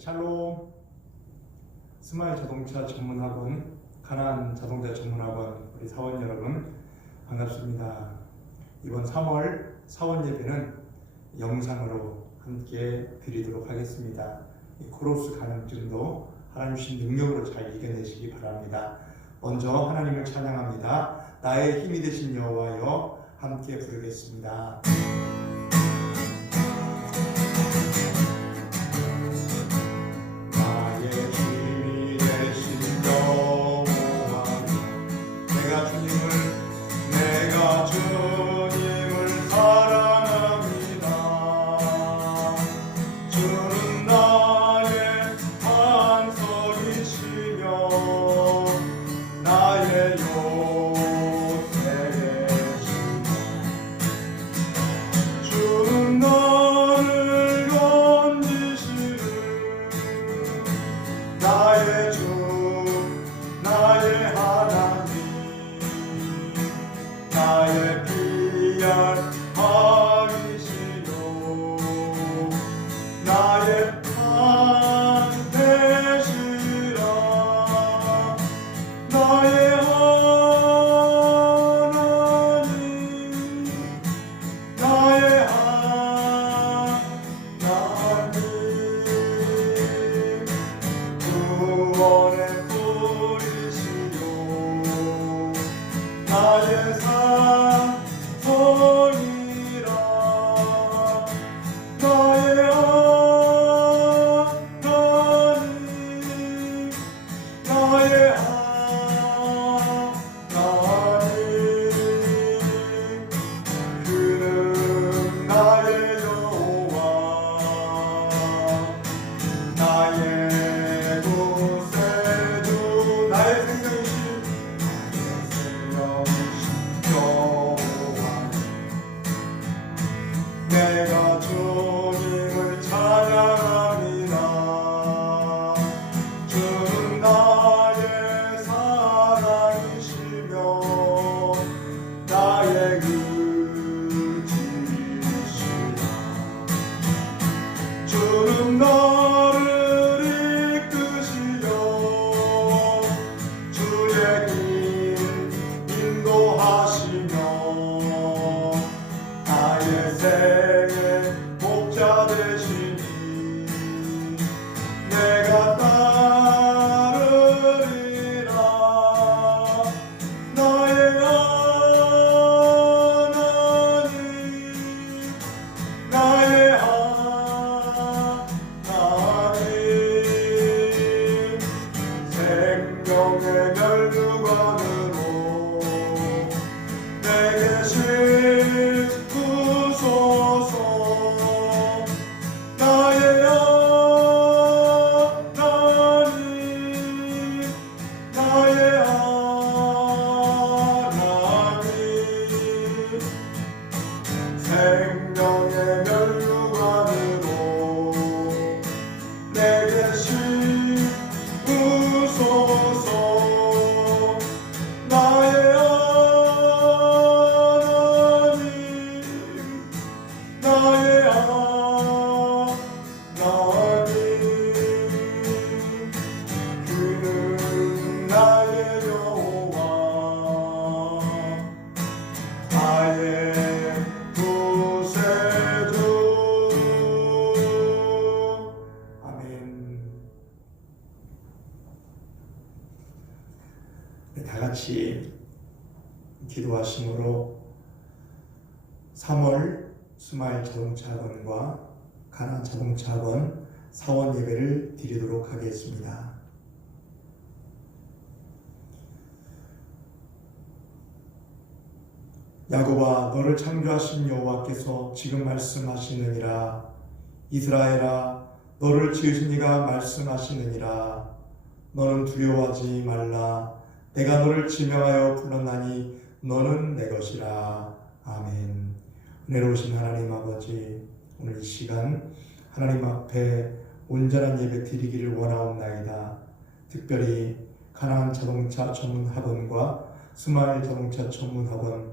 샬롬. 스마일 자동차 전문학원, 가나안 자동차 전문학원 우리 사원 여러분 반갑습니다. 이번 3월 사원 예배는 영상으로 함께 드리도록 하겠습니다. 이 코로스 가능증도 하나님 주신 능력으로 잘 이겨내시기 바랍니다. 먼저 하나님을 찬양합니다. 나의 힘이 되신 여호와여 함께 부르겠습니다. 다같이 기도하심으로 3월 스마일 자동차학원과 가나안 자동차학원 사원 예배를 드리도록 하겠습니다. 야곱아, 너를 창조하신 여호와께서 지금 말씀하시느니라. 이스라엘아, 너를 지으신 이가 말씀하시느니라. 너는 두려워하지 말라. 내가 너를 지명하여 불렀나니 너는 내 것이라. 아멘. 은혜로우신 하나님 아버지, 오늘 이 시간 하나님 앞에 온전한 예배 드리기를 원하옵나이다. 특별히 가나안 자동차 전문학원과 스마일 자동차 전문학원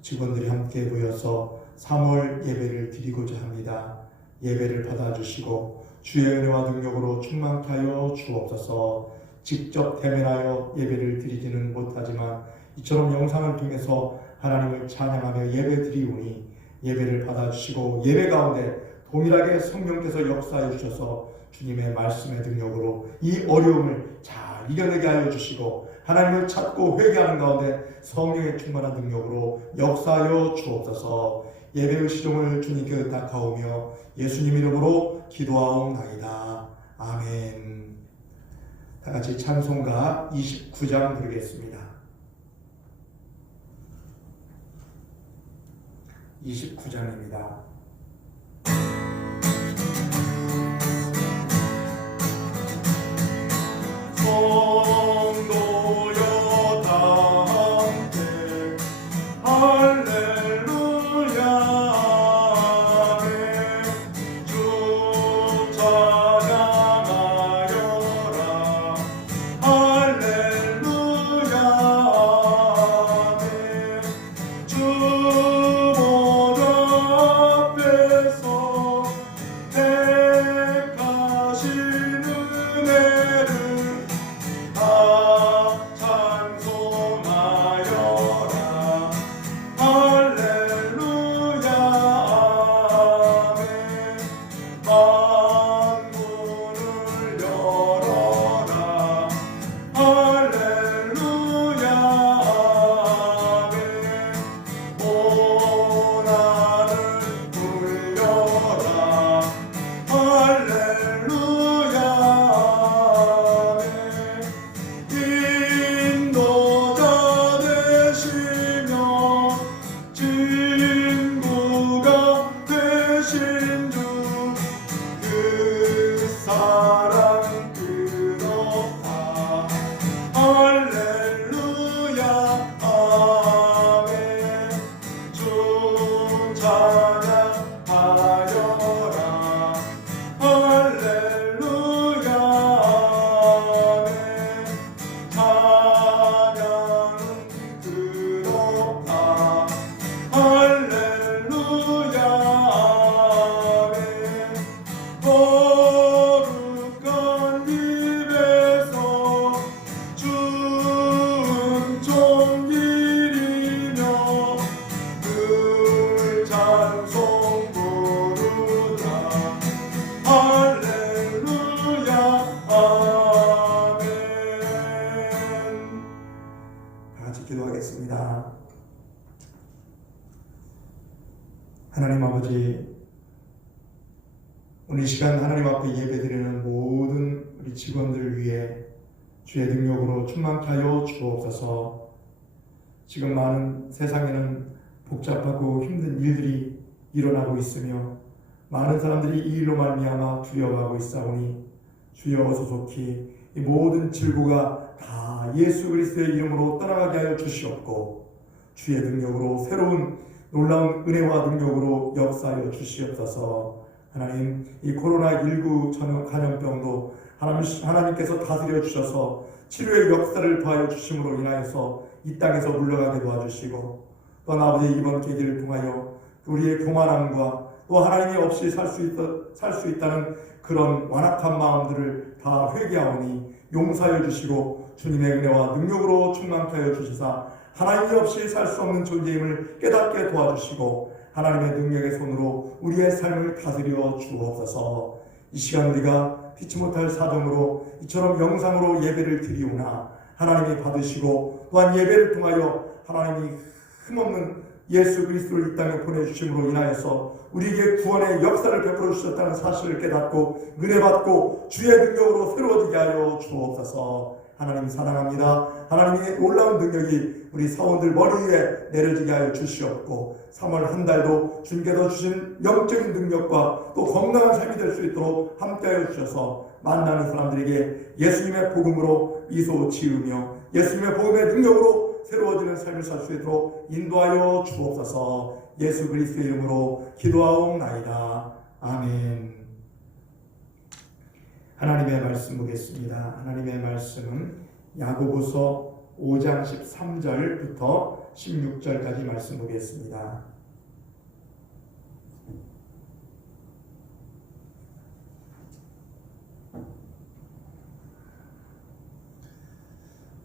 직원들이 함께 모여서 3월 예배를 드리고자 합니다. 예배를 받아주시고 주의 은혜와 능력으로 충만케 하여 주옵소서. 직접 대면하여 예배를 드리지는 못하지만 이처럼 영상을 통해서 하나님을 찬양하며 예배 드리오니 예배를 받아주시고 예배 가운데 동일하게 성령께서 역사해 주셔서 주님의 말씀의 능력으로 이 어려움을 잘 이겨내게 하여 주시고 하나님을 찾고 회개하는 가운데 성령의 충만한 능력으로 역사하여 주옵소서. 예배의 시종을 주님께 의탁하오며 예수님 이름으로 기도하옵나이다. 아멘. 다 같이 찬송가 29장 부르겠습니다. 29장입니다. 성도여 다 함께 할렐루야 아멘. 주 찬양하여라 할렐루야 아멘. 주 모든 앞에서 택하신 은혜를 다 찬송하여라 할렐루야 아멘. 만문을 열어라 할렐루야 아멘. 고난을 풀려라 할렐루야 아멘. 인도자 되시며 친구가 되신 주 그 사랑 끊었다 할렐루야 아멘. 주 찬양하여라 할렐루야 아멘. 찬양은 끊었다 할렐루야 아멘. 거룩한 입에서 주은 종일이며 늘 찬송 부르자 할렐루야 아멘. 다 같이 기도하겠습니다. 하나님 아버지, 오늘 이 시간 하나님 앞에 예배드리는 모든 우리 직원들 위해 주의 능력으로 충만케 하여 주옵소서. 지금 많은 세상에는 복잡하고 힘든 일들이 일어나고 있으며 많은 사람들이 이 일로 말미암아 두려워하고 있사오니 주여 어서 속히 이 모든 질고가 다 예수 그리스도의 이름으로 떠나가게 하여 주시옵고 주의 능력으로 새로운 놀라운 은혜와 능력으로 역사하여 주시옵소서. 하나님, 이 코로나19 감염병도 하나님께서 다스려 주셔서 치료의 역사를 더하여 주심으로 인하여서 이 땅에서 물러가게 도와주시고 또 아버지 이번 계기를 통하여 우리의 교만함과 또 하나님이 없이 살 수 있다는 그런 완악한 마음들을 다 회개하오니 용서하여 주시고 주님의 은혜와 능력으로 충만케 하여 주시사 하나님이 없이 살 수 없는 존재임을 깨닫게 도와주시고 하나님의 능력의 손으로 우리의 삶을 다스려 주옵소서. 이 시간 우리가 피치 못할 사정으로 이처럼 영상으로 예배를 드리오나 하나님이 받으시고 또한 예배를 통하여 하나님이 흠없는 예수 그리스도를 이 땅에 보내주심으로 인하여서 우리에게 구원의 역사를 베풀어 주셨다는 사실을 깨닫고 은혜받고 주의 능력으로 새로워지게 하여 주옵소서. 하나님 사랑합니다. 하나님의 놀라운 능력이 우리 사원들 머리 위에 내려지게 하여 주시옵고 3월 한 달도 주님께서 주신 영적인 능력과 또 건강한 삶이 될 수 있도록 함께하여 주셔서 만나는 사람들에게 예수님의 복음으로 미소 지으며 예수님의 복음의 능력으로 새로워지는 삶을 살 수 있도록 인도하여 주옵소서. 예수 그리스도의 이름으로 기도하옵나이다. 아멘. 하나님의 말씀 보겠습니다. 하나님의 말씀은 야고보서 5장 13절부터 16절까지 말씀 보겠습니다.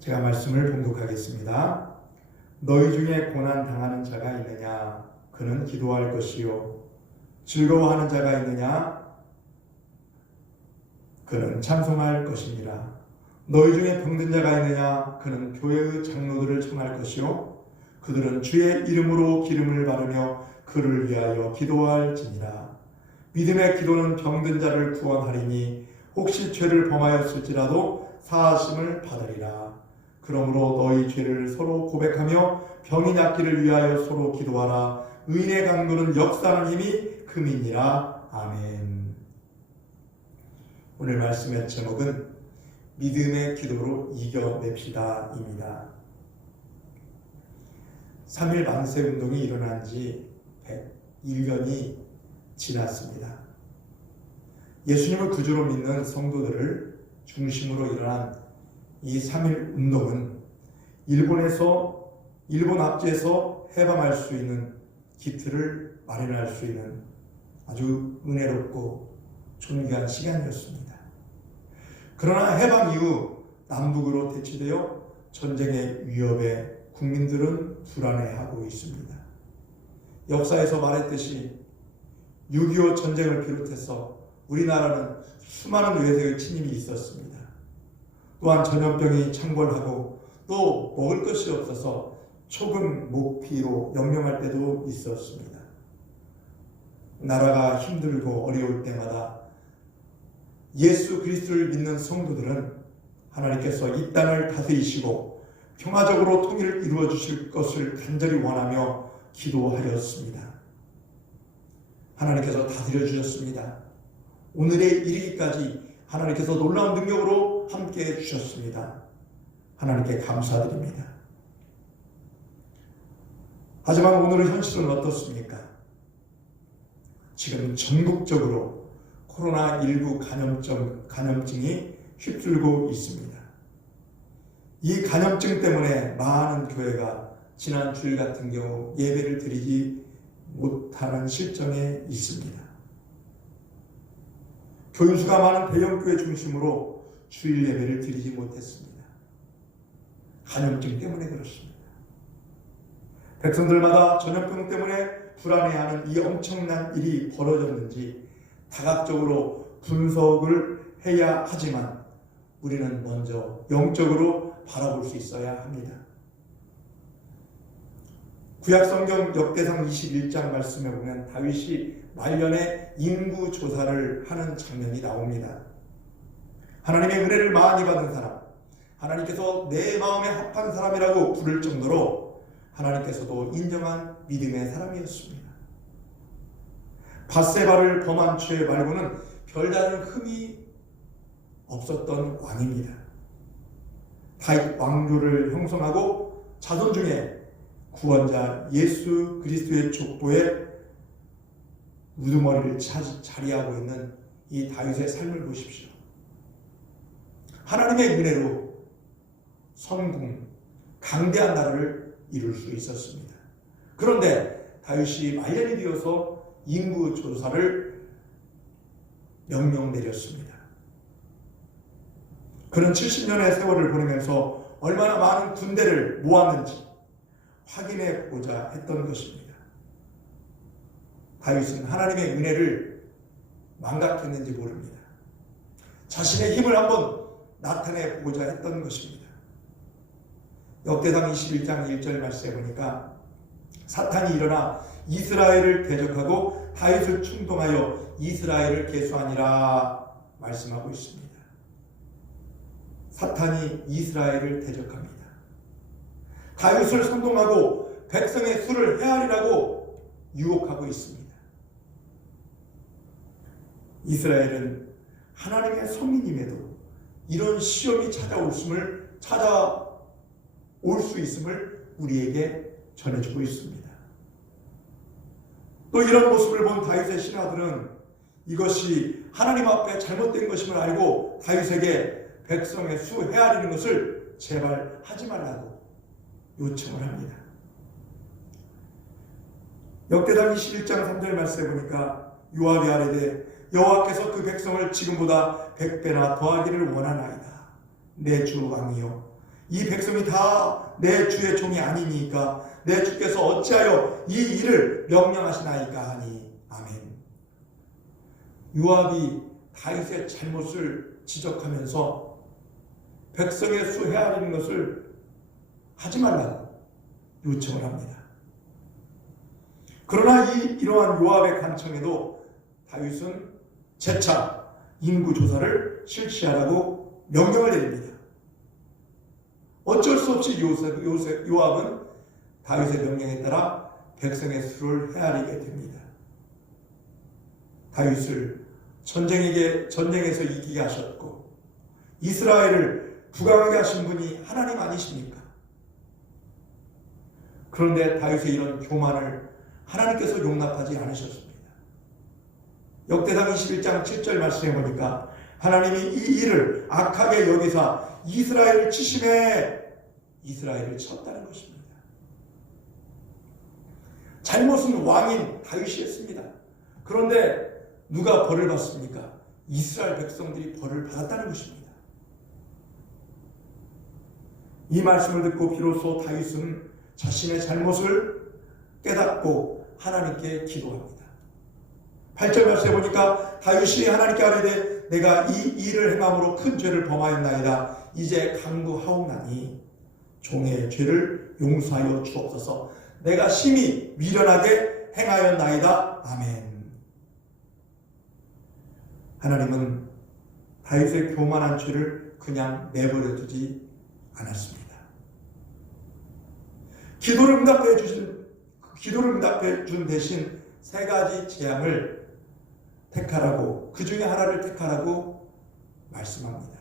제가 말씀을 봉독하겠습니다. 너희 중에 고난 당하는 자가 있느냐? 그는 기도할 것이요. 즐거워하는 자가 있느냐? 그는 찬송할 것이니라. 너희 중에 병든 자가 있느냐? 그는 교회의 장로들을 청할 것이요. 그들은 주의 이름으로 기름을 바르며 그를 위하여 기도할지니라. 믿음의 기도는 병든 자를 구원하리니 혹시 죄를 범하였을지라도 사하심을 받으리라. 그러므로 너희 죄를 서로 고백하며 병이 낫기를 위하여 서로 기도하라. 의인의 강도는 역사하는 힘이 금이니라. 아멘. 오늘 말씀의 제목은 믿음의 기도로 이겨냅시다 입니다. 3.1 만세 운동이 일어난 지 101년이 지났습니다. 예수님을 구주로 믿는 성도들을 중심으로 일어난 이 3.1 운동은 일본 압제에서 해방할 수 있는 기틀을 마련할 수 있는 아주 은혜롭고 존귀한 시간이었습니다. 그러나 해방 이후 남북으로 대치되어 전쟁의 위협에 국민들은 불안해하고 있습니다. 역사에서 말했듯이 6.25 전쟁을 비롯해서 우리나라는 수많은 외세의 침입이 있었습니다. 또한 전염병이 창궐하고 또 먹을 것이 없어서 초금 목피로 연명할 때도 있었습니다. 나라가 힘들고 어려울 때마다 예수 그리스도를 믿는 성도들은 하나님께서 이 땅을 다스리시고 평화적으로 통일을 이루어 주실 것을 간절히 원하며 기도하였습니다. 하나님께서 다스려 주셨습니다. 오늘에 이르기까지 하나님께서 놀라운 능력으로 함께해 주셨습니다. 하나님께 감사드립니다. 하지만 오늘의 현실은 어떻습니까? 지금 전국적으로 코로나19 감염증이 휩쓸고 있습니다. 이 감염증 때문에 많은 교회가 지난 주일 같은 경우 예배를 드리지 못하는 실정에 있습니다. 교인수가 많은 대형교회 중심으로 주일 예배를 드리지 못했습니다. 감염증 때문에 그렇습니다. 백성들마다 전염병 때문에 불안해하는 이 엄청난 일이 벌어졌는지 다각적으로 분석을 해야 하지만 우리는 먼저 영적으로 바라볼 수 있어야 합니다. 구약성경 역대상 21장 말씀에 보면 다윗이 말년에 인구 조사를 하는 장면이 나옵니다. 하나님의 은혜를 많이 받은 사람, 하나님께서 내 마음에 합한 사람이라고 부를 정도로 하나님께서도 인정한 믿음의 사람이었습니다. 밧세바를 범한 죄 말고는 별다른 흠이 없었던 왕입니다. 다윗 왕조를 형성하고 자손 중에 구원자 예수 그리스도의 족보에 우두머리를 자리하고 있는 이 다윗의 삶을 보십시오. 하나님의 은혜로 성공, 강대한 나라를 이룰 수 있었습니다. 그런데 다윗이 말년이 되어서 인구 조사를 명령 내렸습니다. 그는 70년의 세월을 보내면서 얼마나 많은 군대를 모았는지 확인해 보고자 했던 것입니다. 다윗은 하나님의 은혜를 망각했는지 모릅니다. 자신의 힘을 한번 나타내 보고자 했던 것입니다. 역대상 21장 1절 말씀에 보니까 사탄이 일어나 이스라엘을 대적하고 다윗을 충동하여 이스라엘을 계수하니라 말씀하고 있습니다. 사탄이 이스라엘을 대적합니다. 다윗을 선동하고 백성의 수를 헤아리라고 유혹하고 있습니다. 이스라엘은 하나님의 성민임에도 이런 시험이 찾아올 수 있음을 우리에게 전해주고 있습니다. 또 이런 모습을 본 다윗의 신하들은 이것이 하나님 앞에 잘못된 것임을 알고 다윗에게 백성의 수 헤아리는 것을 제발 하지 말라고 요청을 합니다. 역대상 21장 3절 말씀에 보니까 요압이 아뢰되 여호와께서 그 백성을 지금보다 100배나 더하기를 원하나이다. 내 주 왕이여 이 백성이 다 내 주의 종이 아니니까 내 주께서 어찌하여 이 일을 명령하시나이까 하니. 아멘. 요압이 다윗의 잘못을 지적하면서 백성의 수 헤아리는 것을 하지 말라고 요청을 합니다. 그러나 이러한 요압의 간청에도 다윗은 재차 인구조사를 실시하라고 명령을 내립니다. 어쩔 수 없이 요압은 다윗의 명령에 따라 백성의 수를 헤아리게 됩니다. 다윗을 전쟁에서 이기게 하셨고 이스라엘을 부강하게 하신 분이 하나님 아니십니까? 그런데 다윗의 이런 교만을 하나님께서 용납하지 않으셨습니다. 역대상 21장 7절 말씀해 보니까 하나님이 이 일을 악하게 여기사 이스라엘을 치심해 이스라엘을 쳤다는 것입니다. 잘못은 왕인 다윗이 했습니다. 그런데 누가 벌을 받습니까? 이스라엘 백성들이 벌을 받았다는 것입니다. 이 말씀을 듣고 비로소 다윗은 자신의 잘못을 깨닫고 하나님께 기도합니다. 8절 말씀에 보니까 다윗이 하나님께 아뢰되 내가 이 일을 행함으로 큰 죄를 범하였나이다. 이제 간구하옵나니 종의 죄를 용서하여 주옵소서. 내가 심히 미련하게 행하였나이다. 아멘. 하나님은 다윗의 교만한 죄를 그냥 내버려 두지 않았습니다. 기도를 응답해 준 대신 세 가지 재앙을 택하라고, 그 중에 하나를 택하라고 말씀합니다.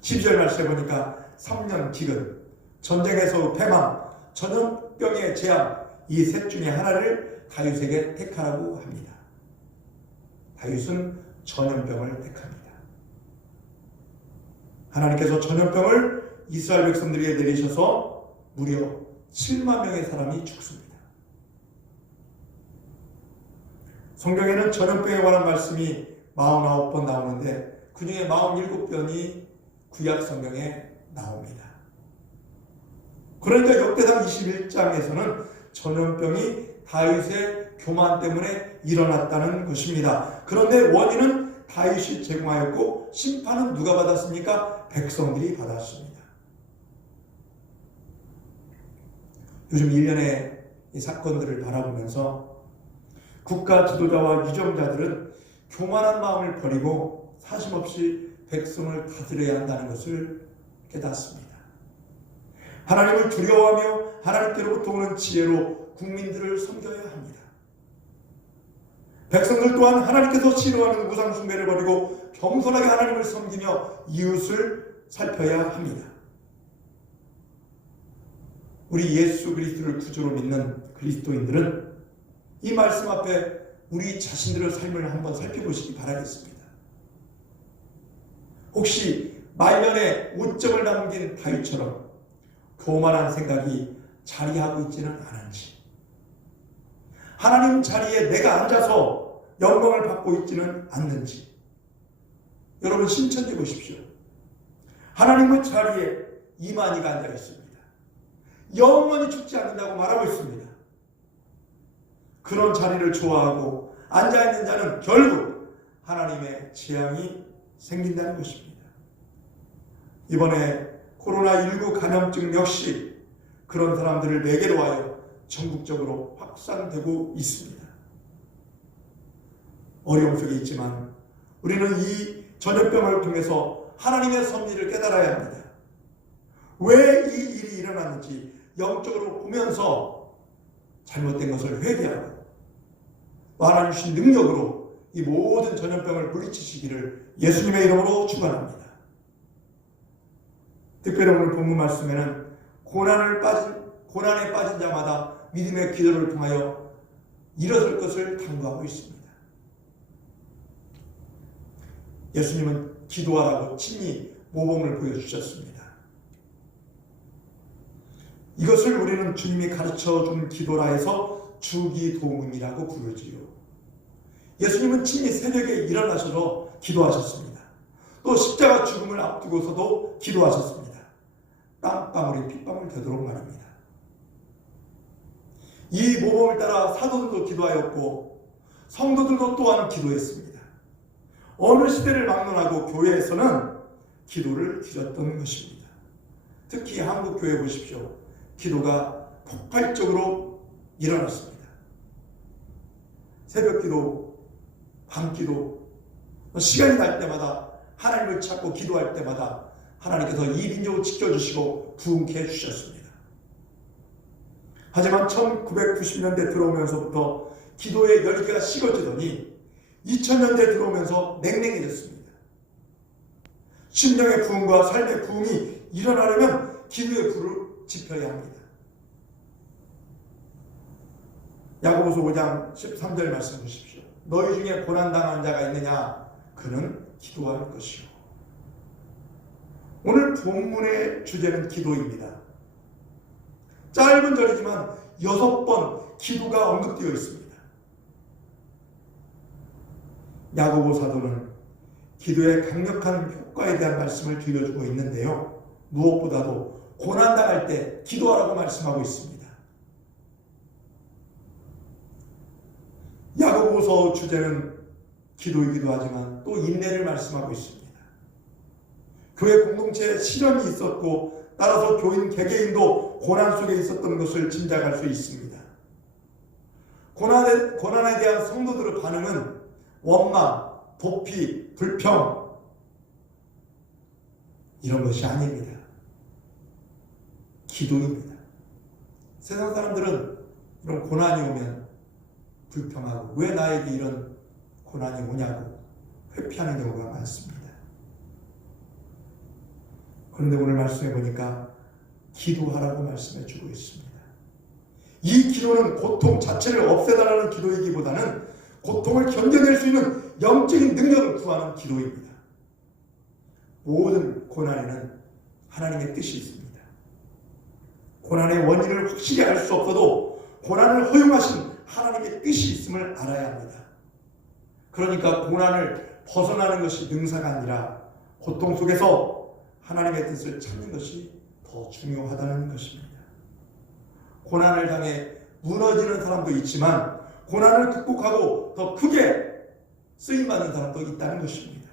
12절 말씀해 보니까 3년 기근, 전쟁에서 패망, 전염병의 재앙, 이 셋 중에 하나를 다윗에게 택하라고 합니다. 다윗은 전염병을 택합니다. 하나님께서 전염병을 이스라엘 백성들에게 내리셔서 무려 7만 명의 사람이 죽습니다. 성경에는 전염병에 관한 말씀이 49번 나오는데 그 중에 47번이 구약 성경에 나옵니다. 그러니까 역대상 21장에서는 전염병이 다윗의 교만 때문에 일어났다는 것입니다. 그런데 원인은 다윗이 제공하였고 심판은 누가 받았습니까? 백성들이 받았습니다. 요즘 일련의 이 사건들을 바라보면서 국가 지도자와 유정자들은 교만한 마음을 버리고 사심없이 백성을 다스려야 한다는 것을 깨닫습니다. 하나님을 두려워하며 하나님께로부터 오는 지혜로 국민들을 섬겨야 합니다. 백성들 또한 하나님께서 싫어하는 우상 숭배를 버리고 겸손하게 하나님을 섬기며 이웃을 살펴야 합니다. 우리 예수 그리스도를 구주로 믿는 그리스도인들은 이 말씀 앞에 우리 자신들의 삶을 한번 살펴보시기 바라겠습니다. 혹시 말년에 오점을 남긴 다윗처럼 교만한 생각이 자리하고 있지는 않은지, 하나님 자리에 내가 앉아서 영광을 받고 있지는 않는지 여러분 신천지 보십시오. 하나님의 자리에 이만희가 앉아 있습니다. 영원히 죽지 않는다고 말하고 있습니다. 그런 자리를 좋아하고 앉아있는 자는 결국 하나님의 재앙이 생긴다는 것입니다. 이번에 코로나19 감염증 역시 그런 사람들을 매개로 하여 전국적으로 확산되고 있습니다. 어려움 속에 있지만 우리는 이 전염병을 통해서 하나님의 섭리를 깨달아야 합니다. 왜 이 일이 일어났는지 영적으로 보면서 잘못된 것을 회개하고 하나님 주신 능력으로 이 모든 전염병을 물리치시기를 예수님의 이름으로 축원합니다. 특별히 오늘 본문 말씀에는 고난에 빠진 자마다 믿음의 기도를 통하여 일어설 것을 당부하고 있습니다. 예수님은 기도하라고 친히 모범을 보여주셨습니다. 이것을 우리는 주님이 가르쳐준 기도라 해서 주기도문이라고 부르지요. 예수님은 친히 새벽에 일어나셔서 기도하셨습니다. 또 십자가 죽음을 앞두고서도 기도하셨습니다. 땀방울이 핏방울 되도록 말입니다. 이 모범을 따라 사도들도 기도하였고 성도들도 또한 기도했습니다. 어느 시대를 막론하고 교회에서는 기도를 드렸던 것입니다. 특히 한국 교회 보십시오. 기도가 폭발적으로 일어났습니다. 새벽 기도, 밤 기도, 시간이 날 때마다 하나님을 찾고 기도할 때마다 하나님께서 이 민족을 지켜주시고 부흥케 해주셨습니다. 하지만 1990년대 들어오면서부터 기도의 열기가 식어지더니 2000년대 들어오면서 냉랭해졌습니다. 심령의 부흥과 삶의 부흥이 일어나려면 기도의 불을 지펴야 합니다. 야고보서 5장 13절 말씀 보십시오. 너희 중에 고난당한 자가 있느냐? 그는 기도할 것이요. 오늘 본문의 주제는 기도입니다. 짧은 절이지만 6번 기도가 언급되어 있습니다. 야고보 사도는 기도의 강력한 효과에 대한 말씀을 들려주고 있는데요. 무엇보다도 고난당할 때 기도하라고 말씀하고 있습니다. 야고보서 주제는 기도이기도 하지만 또 인내를 말씀하고 있습니다. 교회 공동체에 시련이 있었고 따라서 교인 개개인도 고난 속에 있었던 것을 짐작할 수 있습니다. 고난에 대한 성도들의 반응은 원망, 도피, 불평 이런 것이 아닙니다. 기도입니다. 세상 사람들은 이런 고난이 오면 불평하고 왜 나에게 이런 고난이 오냐고 회피하는 경우가 많습니다. 그런데 오늘 말씀해 보니까 기도하라고 말씀해 주고 있습니다. 이 기도는 고통 자체를 없애달라는 기도이기보다는 고통을 견뎌낼 수 있는 영적인 능력을 구하는 기도입니다. 모든 고난에는 하나님의 뜻이 있습니다. 고난의 원인을 확실히 알 수 없어도 고난을 허용하신 하나님의 뜻이 있음을 알아야 합니다. 그러니까 고난을 벗어나는 것이 능사가 아니라 고통 속에서 하나님의 뜻을 찾는 것이 더 중요하다는 것입니다. 고난을 당해 무너지는 사람도 있지만 고난을 극복하고 더 크게 쓰임받는 사람도 있다는 것입니다.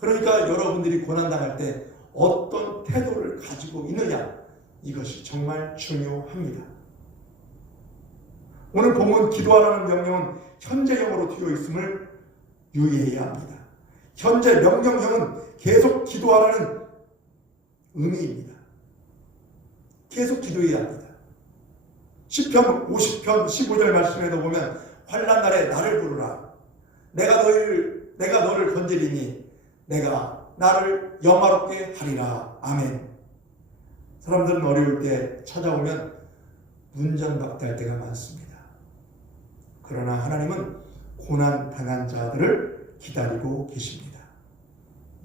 그러니까 여러분들이 고난당할 때 어떤 태도를 가지고 있느냐, 이것이 정말 중요합니다. 오늘 본문 기도하라는 명령은 현재형으로 되어 있음을 유의해야 합니다. 현재 명령형은 계속 기도하라는 의미입니다. 계속 기도해야 합니다. 시편 50편 15절 말씀에도 보면 환난 날에 나를 부르라. 내가 너를 건지리니 내가 나를 영화롭게 하리라. 아멘. 사람들은 어려울 때 찾아오면 문전박대할 때가 많습니다. 그러나 하나님은 고난 당한 자들을 기다리고 계십니다.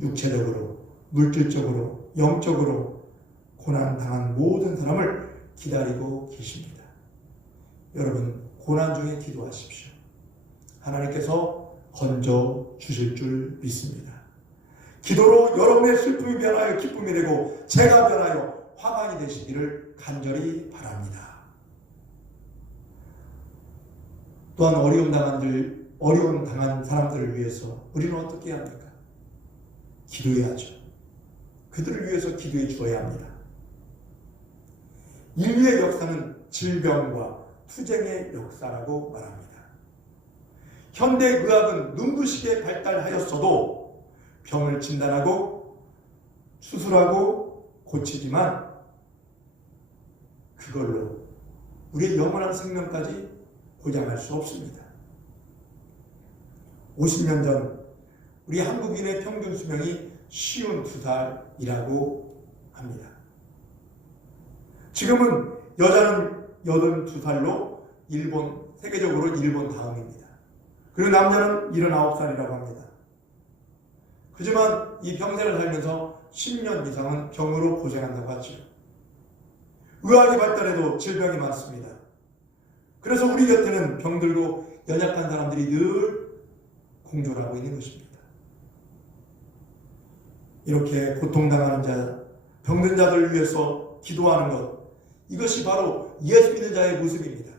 육체적으로, 물질적으로, 영적으로 고난 당한 모든 사람을 기다리고 계십니다. 여러분, 고난 중에 기도하십시오. 하나님께서 건져 주실 줄 믿습니다. 기도로 여러분의 슬픔이 변하여 기쁨이 되고 재가 변하여 화관이 되시기를 간절히 바랍니다. 또한 어려움 당한 사람들을 위해서 우리는 어떻게 해야 합니까? 기도해야죠. 그들을 위해서 기도해 주어야 합니다. 인류의 역사는 질병과 투쟁의 역사라고 말합니다. 현대 의학은 눈부시게 발달하였어도 병을 진단하고 수술하고 고치지만 그걸로 우리의 영원한 생명까지 보장할 수 없습니다. 50년 전 우리 한국인의 평균 수명이 52살이라고 합니다. 지금은 여자는 82살로 세계적으로 일본 다음입니다. 그리고 남자는 79살이라고 합니다. 하지만 이 평생을 살면서 10년 이상은 병으로 고생한다고 하죠. 의학이 발달해도 질병이 많습니다. 그래서 우리 곁에는 병들고 연약한 사람들이 늘 공존하고 있는 것입니다. 이렇게 고통당하는 자, 병든 자들을 위해서 기도하는 것, 이것이 바로 예수 믿는 자의 모습입니다.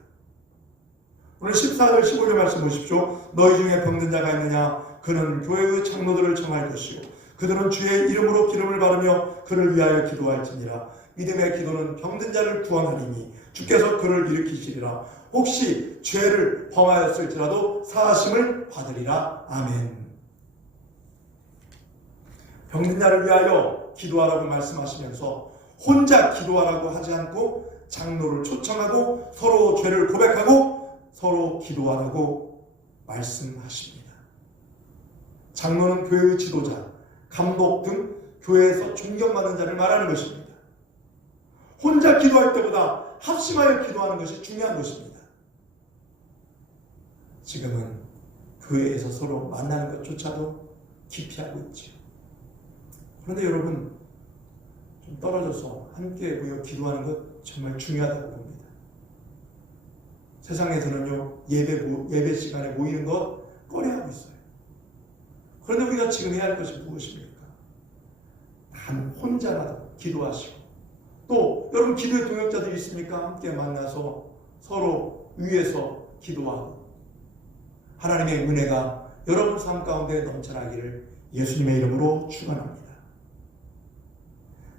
오늘 14절 15절 말씀 보십시오. 너희 중에 병든 자가 있느냐? 그는 교회의 장로들을 청할 것이요 그들은 주의 이름으로 기름을 바르며 그를 위하여 기도할지니라. 믿음의 기도는 병든 자를 구원하리니 주께서 그를 일으키시리라. 혹시 죄를 범하였을지라도 사하심을 받으리라. 아멘. 병든 자를 위하여 기도하라고 말씀하시면서 혼자 기도하라고 하지 않고 장로를 초청하고 서로 죄를 고백하고 서로 기도하라고 말씀하십니다. 장로는 교회의 지도자, 감독 등 교회에서 존경받는 자를 말하는 것입니다. 혼자 기도할 때보다 합심하여 기도하는 것이 중요한 것입니다. 지금은 교회에서 서로 만나는 것조차도 기피하고 있지요. 그런데 여러분, 좀 떨어져서 함께 모여 기도하는 것 정말 중요하다고 봅니다. 세상에서는요, 예배 시간에 모이는 것 꺼려하고 있어요. 그런데 우리가 지금 해야 할 것이 무엇입니까? 단 혼자라도 기도하시고, 또 여러분 기도의 동역자들이 있습니까? 함께 만나서 서로 위에서 기도하고 하나님의 은혜가 여러분 삶 가운데 넘쳐나기를 예수님의 이름으로 축원합니다.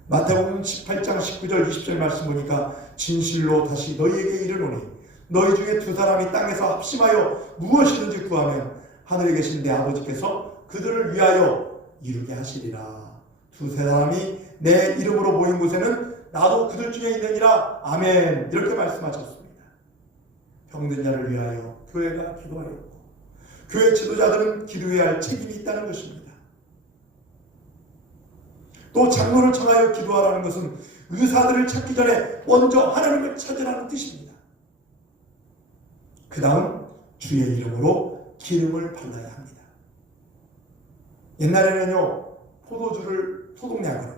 마태복음 18장 19절 20절 말씀 보니까 진실로 다시 너희에게 이르노니 너희 중에 두 사람이 땅에서 합심하여 무엇이든지 구하면 하늘에 계신 내 아버지께서 그들을 위하여 이루게 하시리라. 두세 사람이 내 이름으로 모인 곳에는 나도 그들 중에 있느니라. 아멘. 이렇게 말씀하셨습니다. 병든 자를 위하여 교회가 기도하였고 교회 지도자들은 기도해야 할 책임이 있다는 것입니다. 또 장로를 청하여 기도하라는 것은 의사들을 찾기 전에 먼저 하나님을 찾으라는 뜻입니다. 그 다음 주의 이름으로 기름을 발라야 합니다. 옛날에는요, 포도주를 소독약으로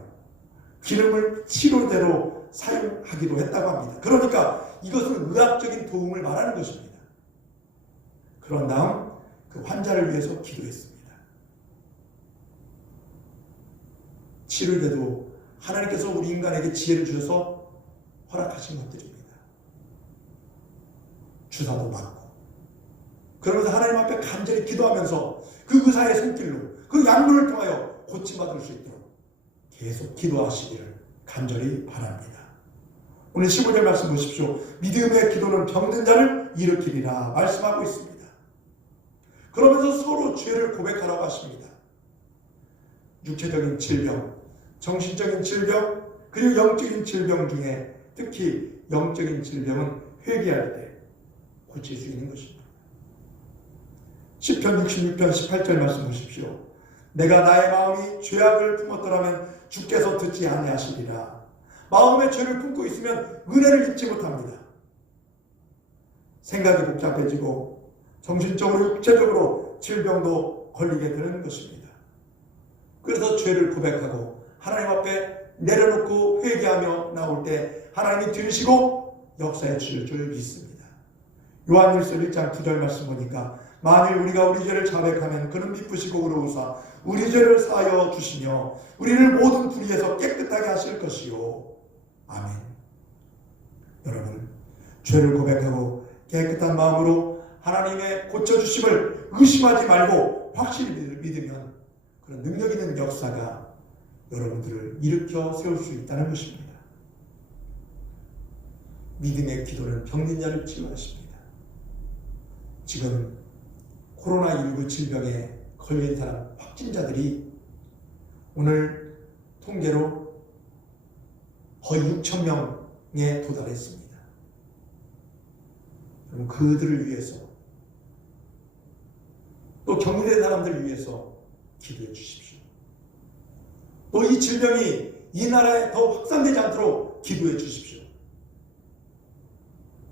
기름을 치료제로 사용하기도 했다고 합니다. 그러니까 이것은 의학적인 도움을 말하는 것입니다. 그런 다음 그 환자를 위해서 기도했습니다. 치료제도 하나님께서 우리 인간에게 지혜를 주셔서 허락하신 것들입니다. 주사도 맞고 그러면서 하나님 앞에 간절히 기도하면서 그 의사의 손길로 그 약물을 통하여 고침받을 수 있도록 계속 기도하시기를 간절히 바랍니다. 오늘 15절 말씀 보십시오. 믿음의 기도는 병든 자를 일으키리라 말씀하고 있습니다. 그러면서 서로 죄를 고백하라고 하십니다. 육체적인 질병, 정신적인 질병, 그리고 영적인 질병 중에 특히 영적인 질병은 회개할 때 고칠 수 있는 것입니다. 시편 66편 18절 말씀 보십시오. 내가 나의 마음이 죄악을 품었더라면 주께서 듣지 아니하시리라. 마음에 죄를 품고 있으면 은혜를 입지 못합니다. 생각이 복잡해지고 정신적으로 육체적으로 질병도 걸리게 되는 것입니다. 그래서 죄를 고백하고 하나님 앞에 내려놓고 회개하며 나올 때 하나님이 들으시고 역사해 주실 줄 믿습니다. 요한일서 1장 9절 말씀 보니까 만일 우리가 우리 죄를 자백하면 그는 미쁘시고 의로우사 우리 죄를 사하여 주시며 우리를 모든 불의에서 깨끗하게 하실 것이요. 아멘. 여러분, 죄를 고백하고 깨끗한 마음으로 하나님의 고쳐주심을 의심하지 말고 확실히 믿으면 그런 능력 있는 역사가 여러분들을 일으켜 세울 수 있다는 것입니다. 믿음의 기도는 병든 자를 치유하십니다. 지금 코로나19 질병에 걸린 사람 확진자들이 오늘 통계로 거의 6,000명에 도달했습니다. 그럼 그들을 위해서 또 격리된 사람들을 위해서 기도해 주십시오. 또 이 질병이 이 나라에 더 확산되지 않도록 기도해 주십시오.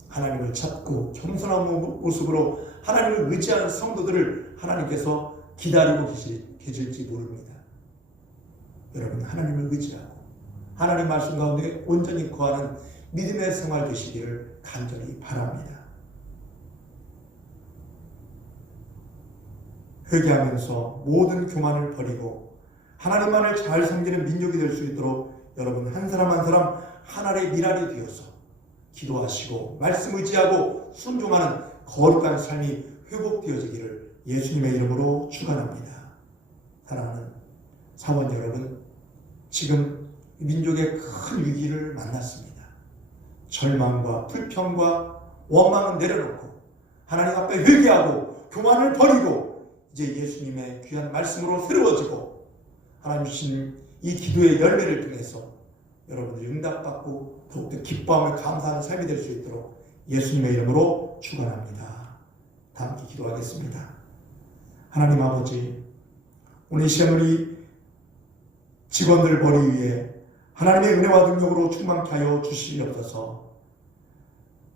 하나님을 찾고 겸손한 모습으로 하나님을 의지하는 성도들을 하나님께서 기다리고 계실지 모릅니다. 여러분, 하나님을 의지하고 하나님 말씀 가운데 온전히 거하는 믿음의 생활 되시기를 간절히 바랍니다. 회개하면서 모든 교만을 버리고 하나님만을 잘 섬기는 민족이 될 수 있도록 여러분 한 사람 한 사람 하나의 미랄이 되어서 기도하시고 말씀 의지하고 순종하는 거룩한 삶이 회복되어지기를 예수님의 이름으로 축원합니다. 사랑하는 사원 여러분, 지금 민족의 큰 위기를 만났습니다. 절망과 불평과 원망은 내려놓고 하나님 앞에 회개하고 교만을 버리고 이제 예수님의 귀한 말씀으로 새로워지고 하나님 주신 이 기도의 열매를 통해서 여러분들이 응답받고 더욱더 기뻐하며 감사하는 삶이 될 수 있도록 예수님의 이름으로 축원합니다. 다 함께 기도하겠습니다. 하나님 아버지, 오늘 이 시간 우리 직원들 머리 위에 하나님의 은혜와 능력으로 충만케 하여 주시옵소서.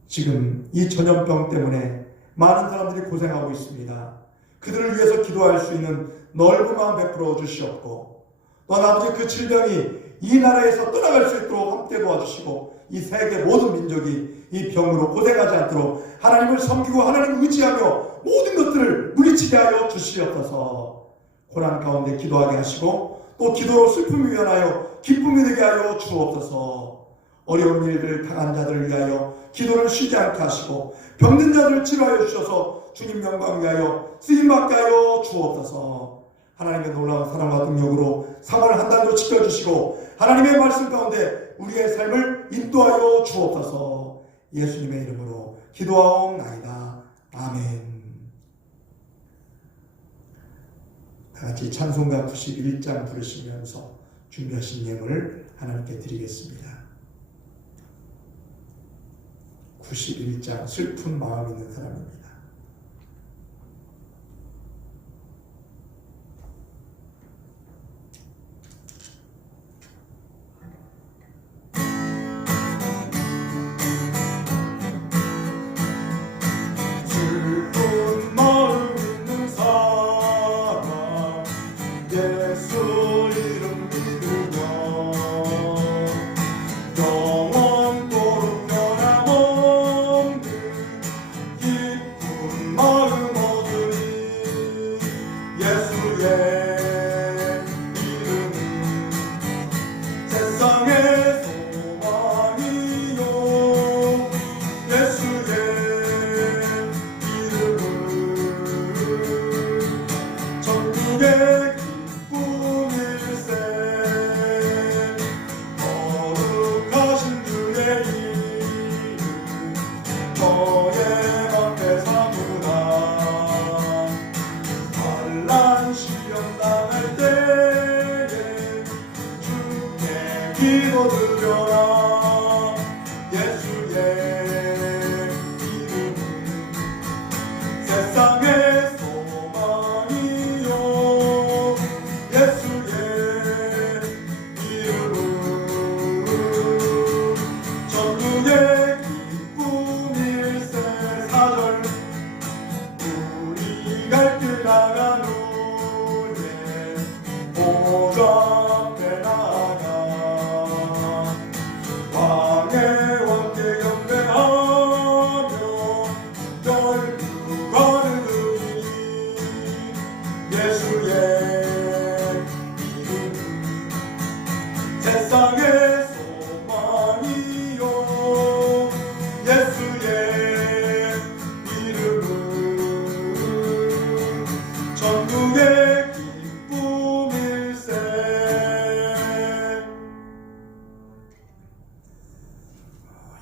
지금 이 전염병 때문에 많은 사람들이 고생하고 있습니다. 그들을 위해서 기도할 수 있는 넓은 마음 베풀어 주시옵고, 또한 아버지 그 질병이 이 나라에서 떠나갈 수 있도록 함께 도와주시고, 이 세계 모든 민족이 이 병으로 고생하지 않도록 하나님을 섬기고 하나님을 의지하며 모든 것들을 물리치게 하여 주시옵소서. 고난 가운데 기도하게 하시고 또 기도로 슬픔이 변하여 기쁨이 되게 하여 주옵소서. 어려운 일을 당한 자들을 위하여 기도를 쉬지 않게 하시고 병든 자들을 치료하여 주셔서 주님 영광 위하여 쓰임받게 하여 주옵소서. 하나님의 놀라운 사랑과 능력으로 3월 한 달도 지켜주시고 하나님의 말씀 가운데 우리의 삶을 인도하여 주옵소서. 예수님의 이름으로 기도하옵나이다. 아멘. 다같이 찬송가 91장 부르시면서 준비하신 예물을 하나님께 드리겠습니다. 91장 슬픈 마음 있는 사람입니다.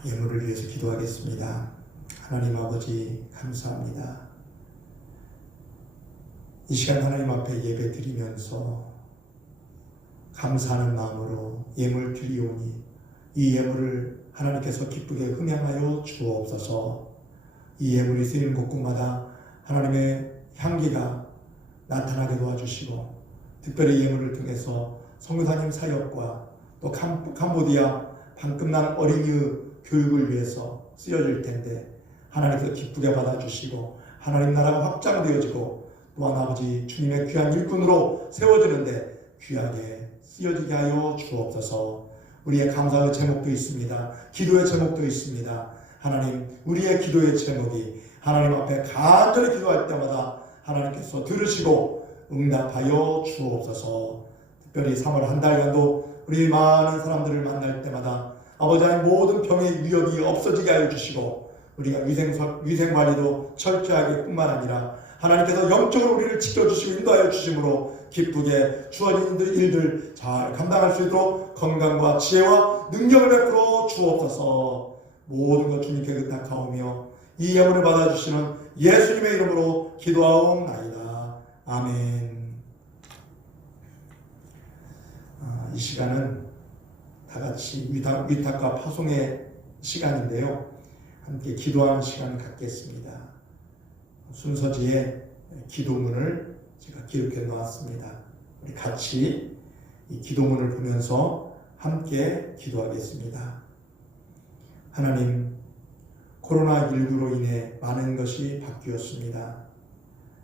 예물을 위해서 기도하겠습니다. 하나님 아버지 감사합니다. 이 시간 하나님 앞에 예배 드리면서 감사하는 마음으로 예물 드리오니 이 예물을 하나님께서 기쁘게 흠양하여 주옵소서. 이 예물이 쓰이는 곳곳마다 하나님의 향기가 나타나게 도와주시고 특별히 예물을 통해서 성교사님 사역과 또 캄보디아 방금 난 어린이 교육을 위해서 쓰여질 텐데 하나님께서 기쁘게 받아주시고 하나님 나라가 확장되어지고 또한 아버지 주님의 귀한 일꾼으로 세워지는데 귀하게 쓰여지게 하여 주옵소서. 우리의 감사의 제목도 있습니다. 기도의 제목도 있습니다. 하나님 우리의 기도의 제목이 하나님 앞에 간절히 기도할 때마다 하나님께서 들으시고 응답하여 주옵소서. 특별히 3월 한 달간도 우리 많은 사람들을 만날 때마다 아버지 하나님 모든 병의 위협이 없어지게 하여 주시고 우리가 위생관리도 철저하게 뿐만 아니라 하나님께서 영적으로 우리를 지켜주시고 인도하여 주심으로 기쁘게 주어진 일들 잘 감당할 수 있도록 건강과 지혜와 능력을 베풀어 주옵소서. 모든 것 주님께 의탁하오며 이 예물을 받아주시는 예수님의 이름으로 기도하옵나이다. 아멘. 이 시간은 다같이 위탁과 파송의 시간인데요, 함께 기도하는 시간을 갖겠습니다. 순서지에 기도문을 제가 기록해 놓았습니다. 우리 같이 이 기도문을 보면서 함께 기도하겠습니다. 하나님, 코로나19로 인해 많은 것이 바뀌었습니다.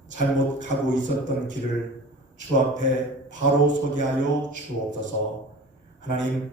잘못 가고 있었던 길을 주 앞에 바로 서게 하여 주옵소서. 하나님,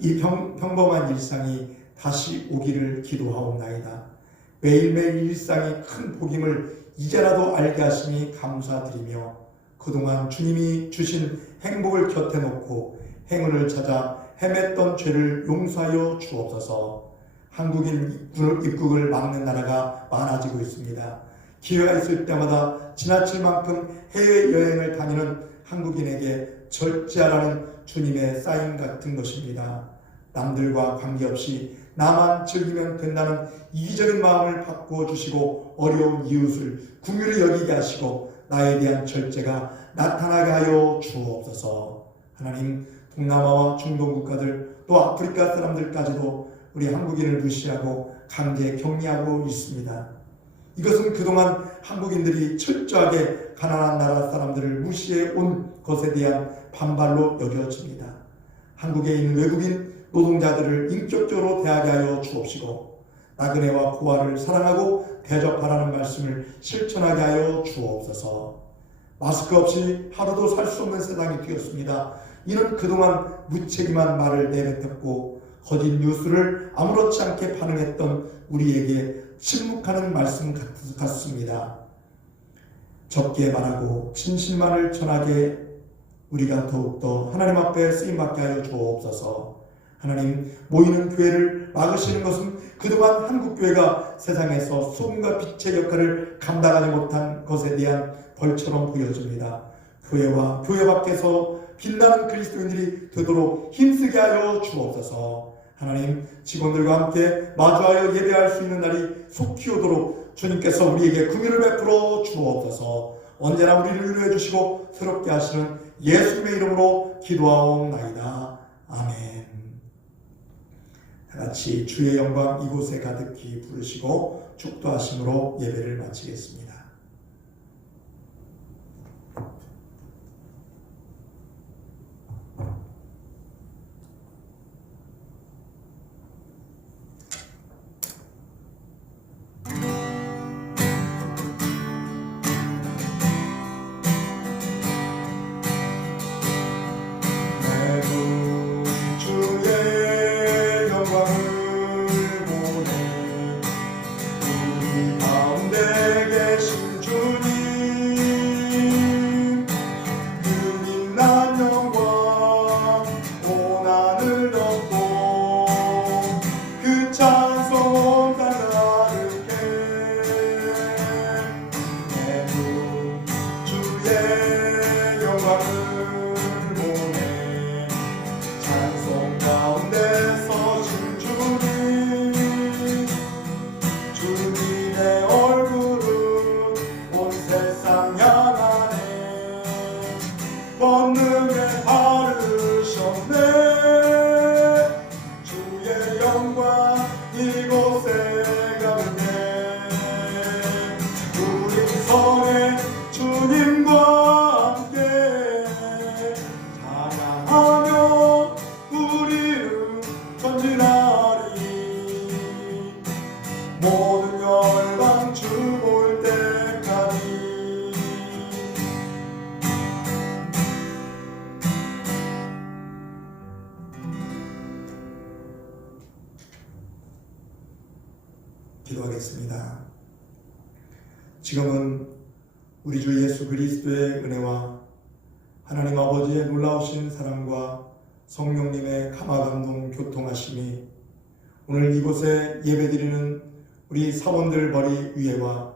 이 평범한 일상이 다시 오기를 기도하옵나이다. 매일매일 일상이 큰 복임을 이제라도 알게 하시니 감사드리며 그동안 주님이 주신 행복을 곁에 놓고 행운을 찾아 헤맸던 죄를 용서하여 주옵소서. 한국인 입국을 막는 나라가 많아지고 있습니다. 기회가 있을 때마다 지나칠 만큼 해외여행을 다니는 한국인에게 절제하라는 주님의 사인 같은 것입니다. 남들과 관계없이 나만 즐기면 된다는 이기적인 마음을 바꿔주시고 어려운 이웃을 긍휼히 여기게 하시고 나에 대한 절제가 나타나게 하여 주옵소서. 하나님, 동남아와 중동 국가들 또 아프리카 사람들까지도 우리 한국인을 무시하고 강제 격리하고 있습니다. 이것은 그동안 한국인들이 철저하게 가난한 나라 사람들을 무시해 온 것에 대한 반발로 여겨집니다. 한국에 있는 외국인 노동자들을 인격적으로 대하게 하여 주옵시고 나그네와 고아를 사랑하고 대접하라는 말씀을 실천하게 하여 주옵소서. 마스크 없이 하루도 살 수 없는 세상이 되었습니다. 이는 그동안 무책임한 말을 내뱉었고 거짓 뉴스를 아무렇지 않게 반응했던 우리에게 침묵하는 말씀 같습니다. 적게 말하고 진실만을 전하게 우리가 더욱더 하나님 앞에 쓰임받게 하여 주옵소서. 하나님, 모이는 교회를 막으시는 것은 그동안 한국교회가 세상에서 소금과 빛의 역할을 감당하지 못한 것에 대한 벌처럼 보여집니다. 교회와 교회 밖에서 빛나는 그리스도인들이 되도록 힘쓰게 하여 주옵소서. 하나님, 직원들과 함께 마주하여 예배할 수 있는 날이 속히 오도록 주님께서 우리에게 긍휼을 베풀어 주옵소서. 언제나 우리를 위로해 주시고 새롭게 하시는 예수님의 이름으로 기도하옵나이다. 아멘. 다같이 주의 영광 이곳에 가득히 부르시고 축도하심으로 예배를 마치겠습니다. 기도하겠습니다. 지금은 우리 주 예수 그리스도의 은혜와 하나님 아버지의 놀라우신 사랑과 성령님의 감화감동 교통하심이 오늘 이곳에 예배드리는 우리 사원들 머리 위에와